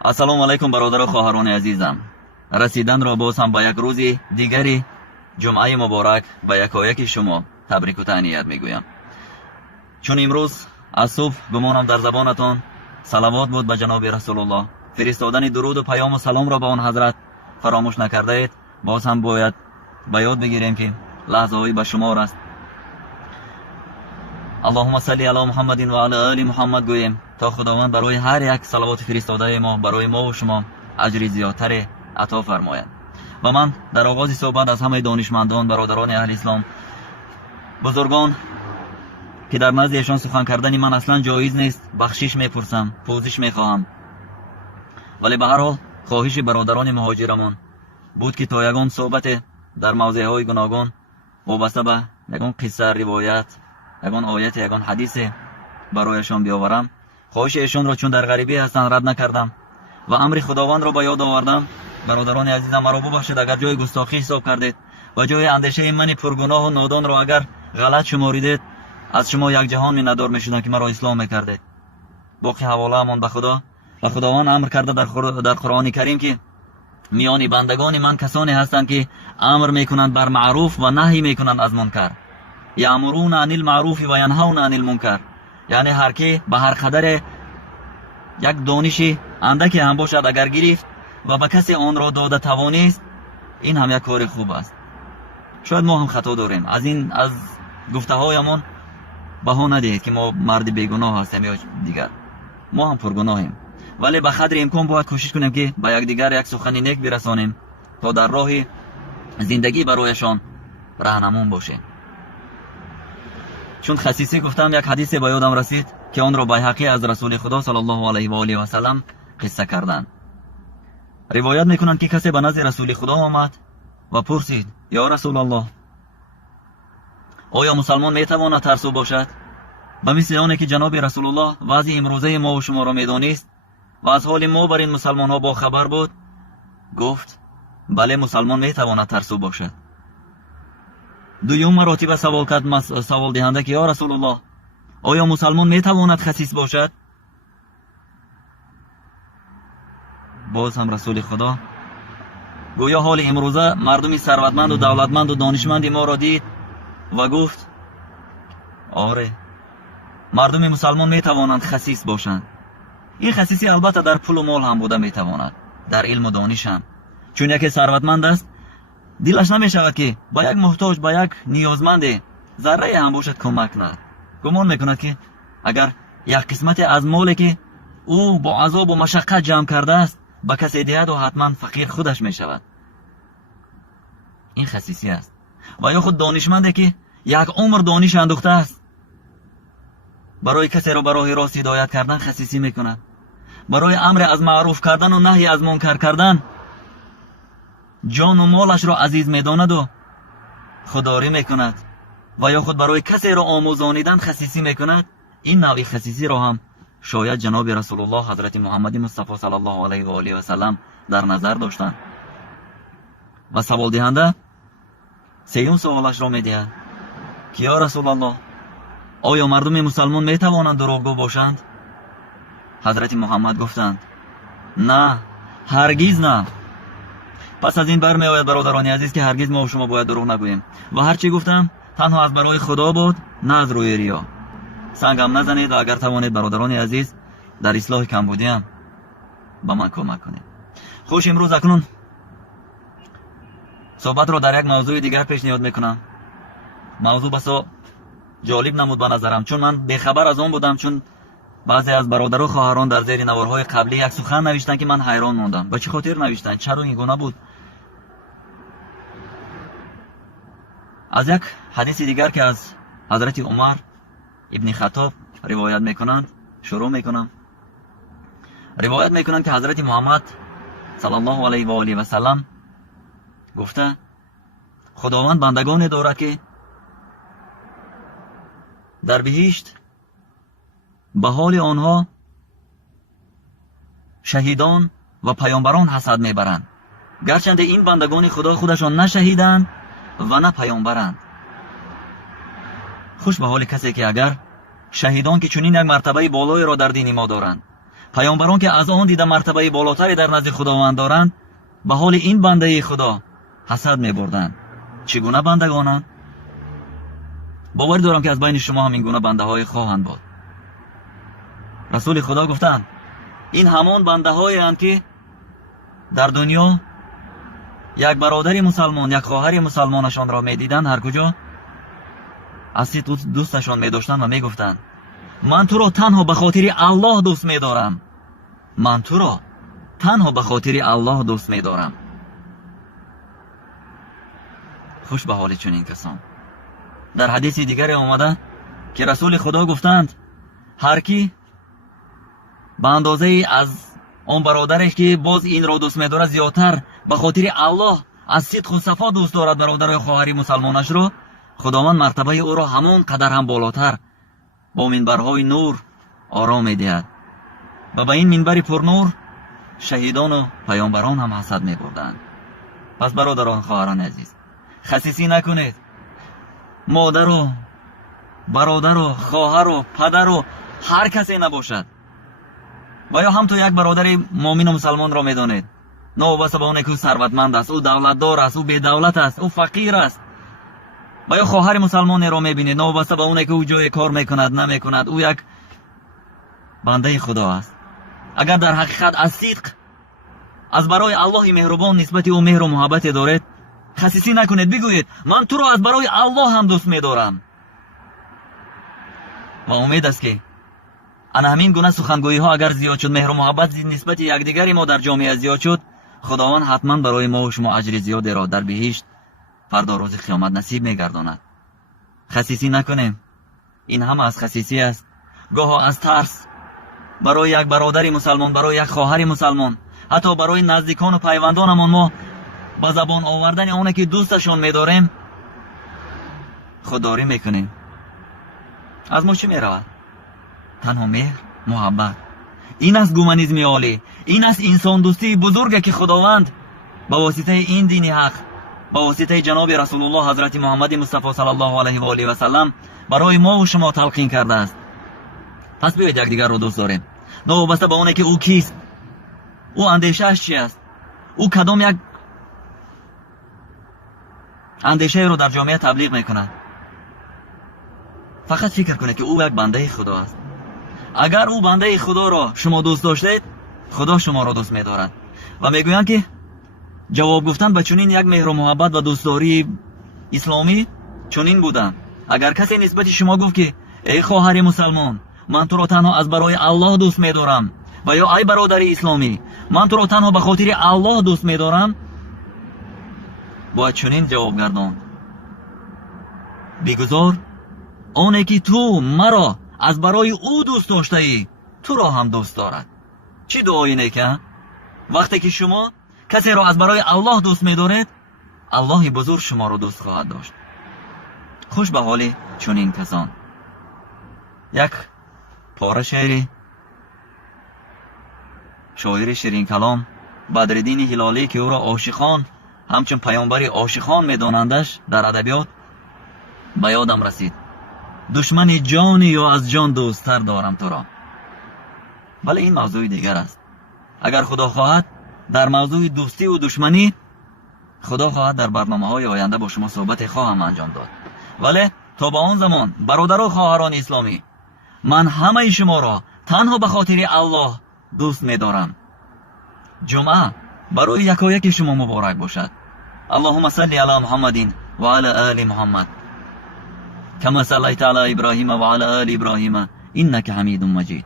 ассалому алайкум бародару хоҳарони азизам. расиданро боз ҳам ба як рӯзи дигари ҷумъаи муборак ба якояки шумо табрику таҳният мегӯям. чун имрӯз аз субҳ гумонам дар забонатон салавот буд ба ҷаноби расулуллоҳ, фиристодани дуруду паёму саломро ба он ҳазрат фаромӯш накардаед. боз ҳам бояд ба ёд бигирем ки лаҳзаҳои ба шумор аст. аллоҳумма салли ала муҳаммадин ва ала али муҳаммад гӯем то худованд барои ҳар як салавоти фиристодаи мо барои мову шумо аҷри зиёдтаре ато фармояд. ва ман дар оғози суҳбат аз ҳамаи донишмандон, бародарони аҳли ислом, бузургон ки дар назди эшон сухан кардани ман аслан ҷоиз нест, бахшиш мепурсам, пӯзиш мехоҳам. вале ба ҳар ҳол хоҳиши бародарони муҳоҷирамон буд ки то ягон суҳбате дар мавзеъҳои гуногун вобаста ба ягон қисса, ривоят, ягон ояте, ягон ҳадисе барояшон биоварам. хоҳиши эшонро чун дар ғарибӣ ҳастанд рад накардам ва амри худовандро ба ёд овардам. бародарони азизам, маро бубахшед агар ҷои густохӣ ҳисоб кардед ва ҷои андешаи мани пургуноҳу нодонро агар ғалат шуморидед, аз шумо якҷаҳон миннатдор мешудам ки маро ислом мекардед. боқи ҳаволаамон ба худо. ва худованд амр карда дар қуръони карим ки миёни бандагони ман касоне ҳастанд ки амр мекунанд бар маъруф ва наҳй мекунанд аз мункар. яъмуруна анил маъруфи ва янҳауна анил мункар. яъне ҳар ки ба ҳар қадаре як дониши андаке ҳам бошад агар гирифт ва ба касе онро дода тавонист, ин ҳам як кори хуб аст. шояд мо ҳам хато дорем. аз гуфтаҳоямон баҳо надиҳед ки мо марди бегуноҳ ҳастем ё дигар. мо ҳам пургуноҳем, вале ба қадри имкон бояд кӯшиш кунем ки ба якдигар як сухани нек бирасонем то дар роҳи зиндагӣ барояшон раҳнамун бошем. чун хасисӣ гуфтам, як ҳадисе ба ёдам расид ки онро байҳақӣ аз расули худо саллаллоҳу алайҳи ва олиҳи васалам қисса карданд. ривоят мекунанд ки касе ба назди расули худо омад ва пурсид: ё расулаллоҳ, оё мусалмон метавонад тарсу бошад? ба мисли оне ки ҷаноби расулуллоҳ вазъи имрӯзаи мову шуморо медонист ва аз ҳоли мо бар ин мусалмонҳо бохабар буд, гуфт: бале, мусалмон метавонад тарсу бошад. дуюм маротиба савол кард саволдиҳанда ки ё расулуллоҳ, оё мусалмон метавонад хасис бошад? боз ҳам расули худо гӯё ҳоли имрӯза мардуми сарватманду давлатманду донишманди моро дид ва гуфт: оре, мардуми мусалмон метавонанд хасис бошанд. ин хасисӣ албатта дар пулу мол ҳам буда метавонад, дар илму дониш ҳам. чун яке сарватманд аст, дилаш намешавад ки ба як муҳтоҷ, ба як ниёзманде заррае ҳам бошад кӯмак кунад. гумон мекунад ки агар як қисмате аз моле ки ӯ бо азобу машаққат ҷамъ кардааст ба касе диҳаду ҳатман фақир худаш мешавад. ин хасисӣ аст. ва ё худ донишманде ки як умр дониш андӯхтааст, барои касеро ба роҳи рост ҳидоят кардан хасисӣ мекунад. барои амре аз маъруф кардану наҳйи аз мункар кардан ҷону молашро азиз медонаду худдорӣ мекунад. ва ё худ барои касеро омӯзонидан хасисӣ мекунад. ин навъи хасисиро ҳам шояд ҷаноби расулуллоҳ ҳазрати муҳаммади мустафо саллаллоҳу алайҳи ва олиҳи васалам дар назар доштанд. ва саволдиҳанда сеюм саволашро медиҳад ки ё расулаллоҳ, оё мардуми мусалмон метавонанд дурӯғгӯ бошанд? ҳазрати муҳаммад гуфтанд: на, ҳаргиз на. пас аз ин бармеояд, бародарони азиз, ки ҳаргиз мо шумо бояд дурӯғ нагӯем. ва ҳар чӣ гуфтам танҳо аз барои худо буд, на аз рӯи риё. сангам назанед ва агар тавонед, бародарони азиз, дар ислоҳи камбудиам ба ман кӯмак кунед. хуш, имрӯз акнун суҳбатро дар як мавзӯи дигар пешниҳод мекунам. мавзӯъ басо ҷолиб намуд ба назарам, чун ман бехабар аз он будам. чун баъзе аз бародару хоҳарон дар зери наворҳои қаблӣ як сухан навиштанд ки ман ҳайрон мондам. ба чӣ хотир навиштанд? чаро ин гуна буд? аз як ҳадиси дигар ки аз ҳазрати умар ибни хаттоб ривоят мекунанд шурӯъ мекунам. ривоят мекунанд ки ҳазрати муҳаммад саллаллоҳу алайҳи ва олиҳи васалам гуфта: худованд бандагоне дорад ки дар биҳишт ба ҳоли онҳо шаҳидон ва паёнбарон ҳасад мебаранд, гарчанде ин бандагони худо худашон на шаҳиданд ва на паёнбаранд. хуш ба ҳоли касе ки агар шаҳидон ки чунин як мартабаи болоеро дар дини мо доранд پیامبران که از آن دیده مرتبه بالاتری در نزد خداوند دارند به حال این بنده خدا حسد می‌بردند. چگونه بندگانند؟ باور دارم که از بین شما هم این گونه بنده های خواهند بود. رسول خدا گفتند این همان بنده هایی اند که در دنیا یک برادر مسلمان، یک خواهر مسلمانشان را می‌دیدند، هر کجا از دوستشان می‌داشتند و می‌گفتند من تو را تنها به خاطر الله دوست می‌دارم. من تو را تنها به خاطر الله دوست می‌دارم. خوش به حال چنین کسان. در حدیث دیگر آمده که رسول خدا گفتند هر کی به اندازه از اون برادرش که باز این را دوست می‌دارد زیادتر به خاطر الله از صدق و صفا دوست دارد برادر و خواهر مسلمانش را، خداوند مرتبه او را همون قدر هم بالاتر با منبرهای نور آرام می‌دهد. و به این منبر پر نور شهیدان و پیامبران هم حسد می‌بردند. پس برادران خواهران عزیز، خسیسی نکنید. مادر و برادر و خواهر و پدر و هر کسی نباشد و یا هم تو یک برادر مؤمن و مسلمان را میدانید، نوبسته به اونه که او ثروتمند است، او دولتدار است، او بی دولت است، او فقیر است، و یا خواهر مسلمان را میبینید نوبسته به اونه که او جای کار میکند نمیکند، او یک بنده خدا است. اگر در حقیقت از صدق از برای الله مهربان نسبت او مهر و محبت دارید، خسیسی نکنید، بگویید من تو را از برای الله هم دوست می‌دارم. و امید است که انا همین گونه سخنگویی ها اگر زیاد شد، مهر و محبت نسبت یکدیگر ما در جامعه زیاد شد، خداوند حتما برای ما و شما اجر زیادی را در بهشت فردا روز قیامت نصیب می‌گرداند. خسیسی نکنیم. این هم از خسیسی است، گاه از ترس برای یک برادر مسلمان، برای یک خواهر مسلمان، حتی برای نزدیکان و پیوندانمان ما با زبان آوردن اونه که دوستشون می‌داریم خودداری میکنیم. از ما چی میرود؟ تنها مهر، محبت. این است گومانیسم عالی، این است انسان دوستی بزرگی که خداوند با واسطه این دین حق، با واسطه جناب رسول الله حضرت محمد مصطفی صلی الله علیه و آله و سلم برای ما و شما تلقین کرده است. پس بیایید یکدیگر را دوست داریم، نوبسته به اونه که او کیست، او اندیشه‌اش چی است، او کدام یک اندیشه رو در جامعه تبلیغ میکنه. فقط فکر کنه که او یک بنده خدا است. اگر او بنده خدا را شما دوست داشتید، خدا شما را دوست می‌دارد. و میگویند که جواب گفتن به چنین یک مهر و محبت و دوستداری اسلامی چنین بودم. اگر کسی نسبت شما گفت که ای خواهر مسلمان من تو را تنها از برای الله دوست می‌دارم، و یا ای برادر اسلامی من تو را تنها به خاطر الله دوست می‌دارم، باید چنین جواب گردان بگذار آنی که تو مرا از برای او دوست داشته ای تو را هم دوست دارد. چی دعایی نیکن؟ وقتی که شما کسی را از برای الله دوست می‌دارید، الله بزرگ شما را دوست خواهد داشت. خوش به حال چنین کسان. یک پاره شعری شاعر شیرین کلام بدرالدین هلالی که او را عاشقان همچون پیامبر عاشقان می‌دانندش در ادبیات به یادم رسید. دشمن جانی یا از جان دوستتر دارم تو را. ولی این موضوع دیگر است. اگر خدا خواهد در موضوع دوستی و دشمنی، خدا خواهد در برنامه‌های آینده با شما صحبت خواهم انجام داد. ولی تا با آن زمان برادر و خواهران اسلامی، من همه شما را تنها به خاطر الله دوست می‌دارم. جمعه برای یکایک شما مبارک باشد. اللهم صل علی محمد و علی آل محمد كما صليت على إبراهيم وعلى آل إبراهيم إنك حميد مجيد.